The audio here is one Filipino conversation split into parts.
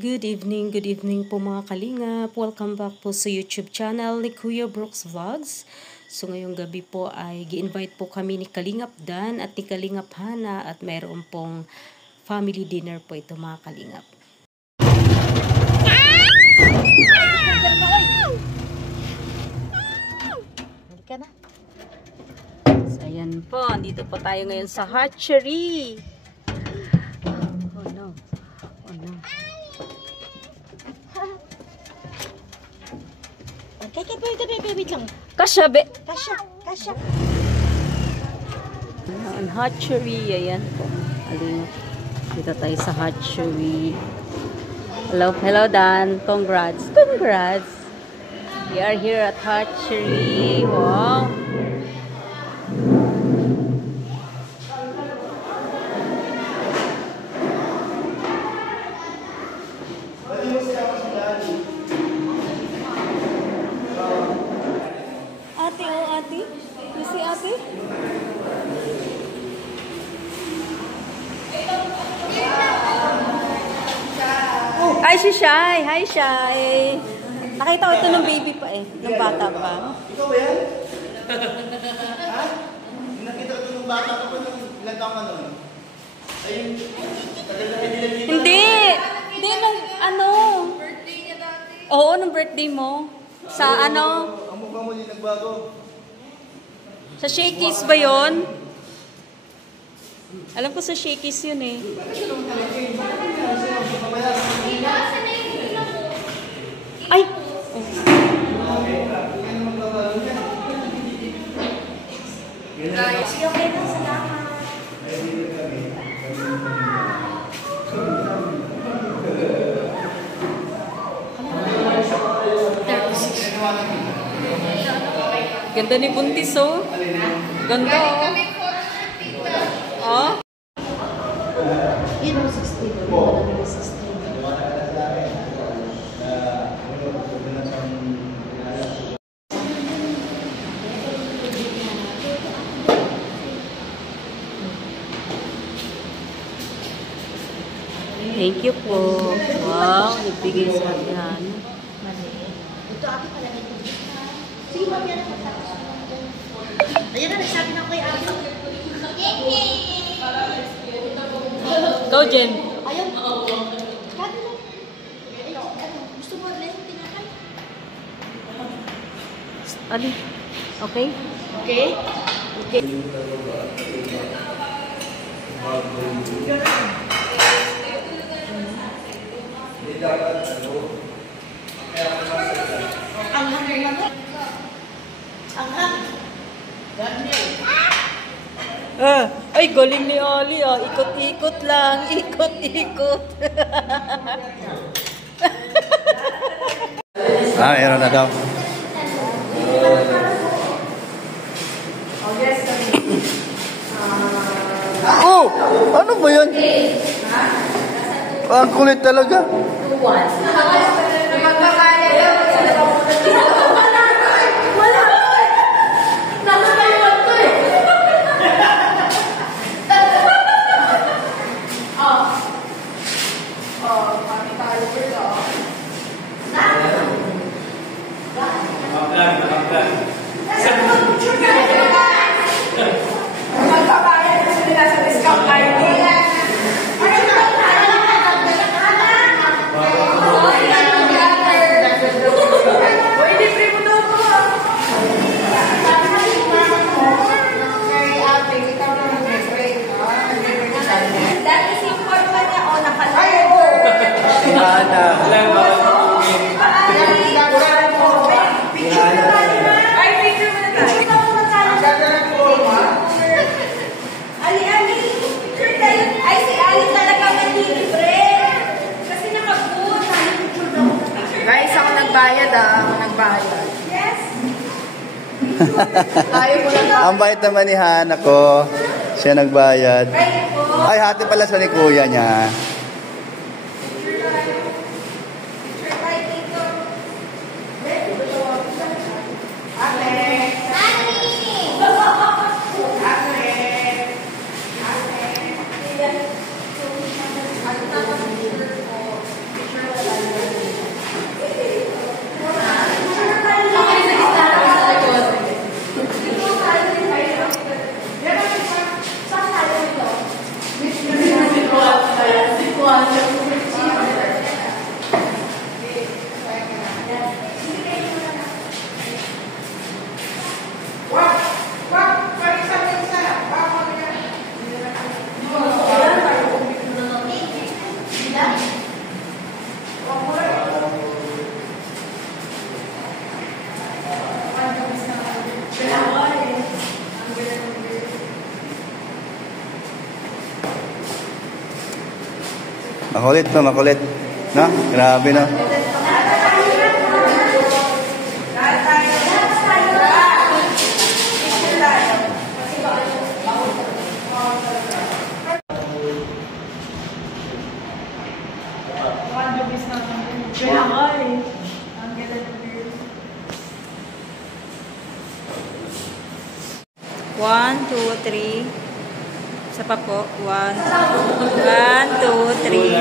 Good evening po mga kalingap. Welcome back po sa YouTube channel ni Kuya Brooks Vlogs. So ngayong gabi po ay gi-invite po kami ni Kalingap Dan at ni Kalingap Hana at mayroon pong family dinner po ito mga kalingap. So ayan po, dito po tayo ngayon sa hatchery. Oh no. Oh no. Wait lang. Kasya, be. Kasya. Ang hatchery, ayan po. Aling, dito tayo sa hatchery. Hello Dan. Congrats. We are here at hatchery. Wow. Ate. You see ate? Ay, si Shai. Hi, Shai. Nakita ko ito ng baby pa eh. Ng bata pa. Ikaw ba yan? Ha? Nakita ko ng bata ka pa nung ilang taong ka nun? Ayun, tagal na hindi lang dito. Hindi, nung ano. Birthday niya dati. Oo, nung birthday mo. Sa ano? Ang mukha mo din nagbago. Sa Shakey's ba yun? Alam ko sa Shakey's yun eh. Ay! Guys, okay na, salamat. Ganda ni Buntis oh. Ganda oh. Oh. Yun ang 16. Thank you po. Wow, nagbigay sa atin. Ito ako pala nito. Sige, mamaya na matapos. Ayun na, nagsabi na ko yung ako. Go, Jen. Ayaw. Kano mo? Gusto mo ulit yung tinakay? Ali. Okay? Okay. Ay, galing ni Ali ah. Ikot-ikot lang. Ikot-ikot. Meron na daw. Oh! Ano ba yun? Ang kulit talaga. Guys, ako nagbayad Ako nagbayad. Yes. Ang bait naman ni Hana ko. Siya nagbayad. Ay, hati pala sa ni kuya niya. Makulit no, makulit. No? Grabe no. One, two, three. Isa pa po. One, two, three.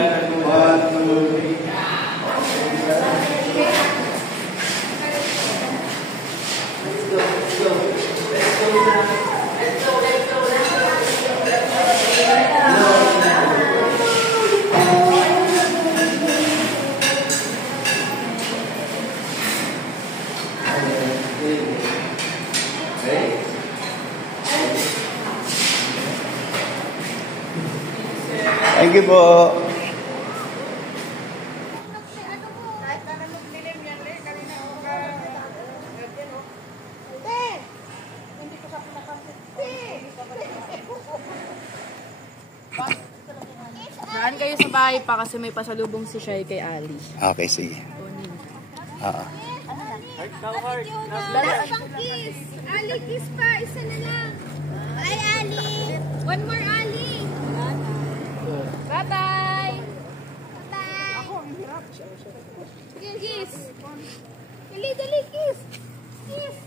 Thank you po. Saan kayo sa bahay pa kasi may pasalubong si Shai kay Ali. Okay, sige. Oo. Kiss! Ali, kiss pa! Isa na lang! Bye, Ali! One more, Ali! Bye-bye! Bye-bye! Ako, ang hirap. Kiss! Dali, dali, kiss! Kiss!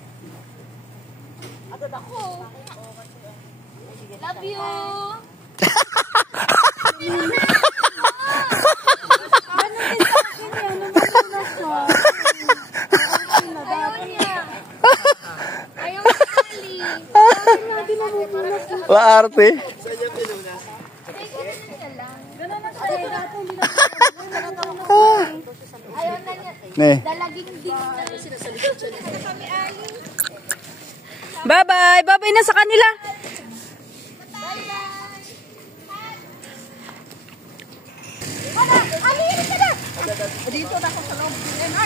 Agad ako! Love you! Laarte. Bye-bye! Bye-bye na sa kanila!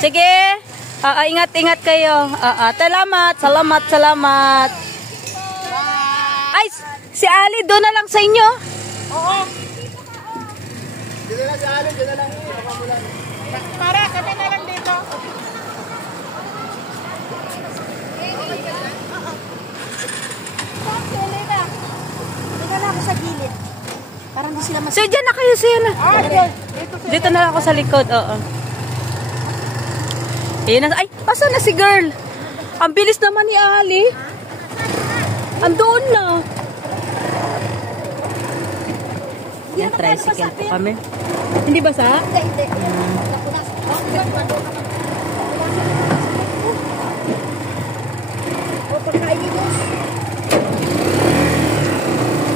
Sige! Ingat-ingat kayo. Salamat! Salamat! Salamat! Ay! Si Ali, doon na lang sa inyo. Oo. Dito na si Ali, dito na lang. Para, kami na lang dito. Dito na ako sa gilid. Parang di sila So, dyan na kayo siya na. Dito na lang ako sa likod. Oo. Ayun na. Ay, asa na si girl? Ang bilis naman ni Ali. Andoon na. Yan, tricycle po kami. Hindi ba sa? Hindi.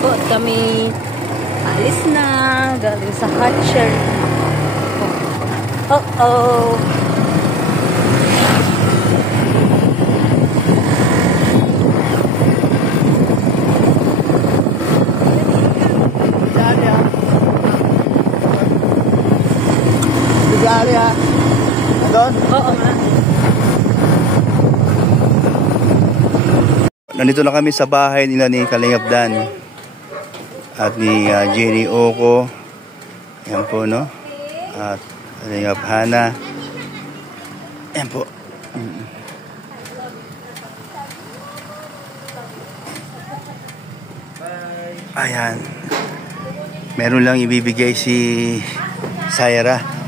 Po, kami alis na. Galing sa Hatcher. Oh. Ali ha. Andon? Oo nga. Nandito na kami sa bahay nila ni Kalingap Dan at ni Jenny Oko. Yan po no. At Kalingap Hana. Yan po. Ayan. Meron lang ibibigay si Saira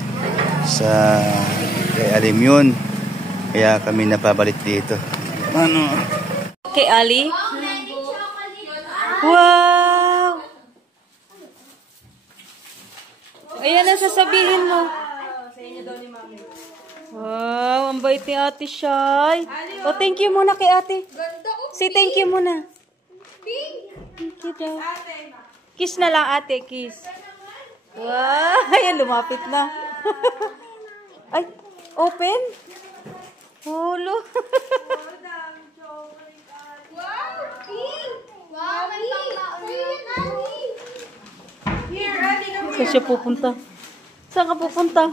sa kay Alim yun. Kaya kami napabalik dito. Ano? Kay Ali? Wow! Ayan ang sasabihin mo. Wow, ang bait ni Ate Shai. Oh, thank you muna kay Ate. Say thank you muna. Thank you daw. Kiss na lang Ate, kiss. Wow, ayan lumapit na. Ay, open? Holo. Wow, pink! Wow, Here, Ali, Saan siya pupunta? Saan ka pupunta?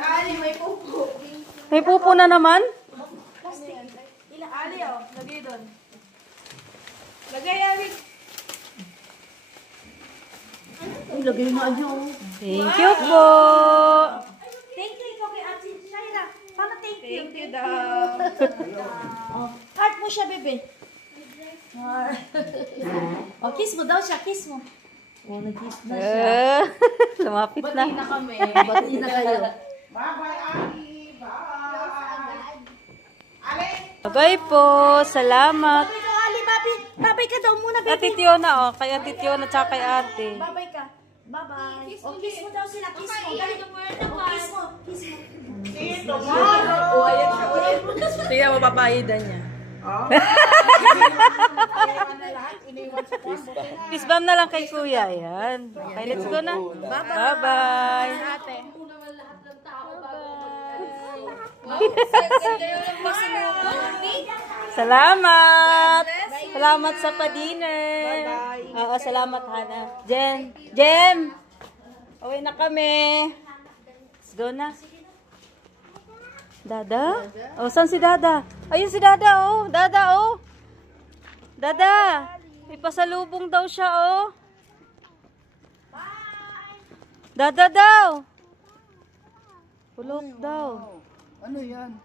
Ali, may pupo. May pupo na naman? Ali, oh, lagay doon. Lagay, Ali. Ay, lagay na niyo. Thank you po. Thank you ikaw kay Ate Shaira. Paano thank you? Thank you daw. Heart mo siya, bebe. Oh, kiss mo daw siya. Kiss mo. Oh, nag-kiss na siya. Lumapit na. Bati na kayo. Bye po. Salamat. Babay ka, Ali. Babay ka daw muna, bebe. Ate Tiona, oh. Kay Ate Tiona tsaka kay ate. Babay ka. Bye-bye. Oh, kiss mo daw sila. Kiss mo. Dali. Oh, kiss mo. Kiss mo. Tingnan mo, papayidan niya. Kiss bam na lang kay kuya. Ayan. Okay, let's go na. Bye-bye. Salamat. Salamat sa pa-dinner. Oo, salamat, Hana. Jem. Uwi na kami. Let's go na. Dada? Oh, saan si Dada? Ayun si Dada, oh. Dada, oh. Dada. May pasalubong daw siya, oh. Dada daw. Pulok daw. Ano yan?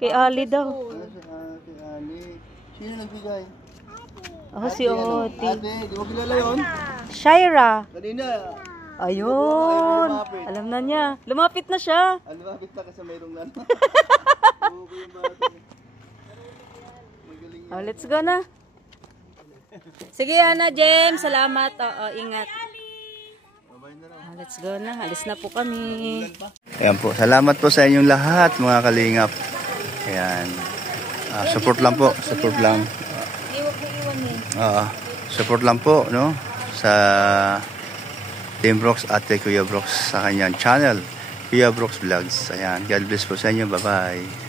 Kay Ali daw. Kay Ali. Sino nagbigay? Oh, si Oti. Ate, di mo kilala yun? Shaira. Kanina. Ayun. Alam na niya. Lumapit na siya. Lumapit na kasi mayroong lalo. Oh, let's go na. Sige, Ana, Jem. Salamat. Oo, ingat. Oh, let's go na. Alis na po kami. Ayan po. Salamat po sa inyong lahat, mga kalingap. Ayan. Support lang po. Support lang. Support lang po, no? Sa Team Brooks at Kuya Brooks sa kanyang channel, Kuya Brooks Vlogs. Ayan. God bless po sa inyo. Bye-bye.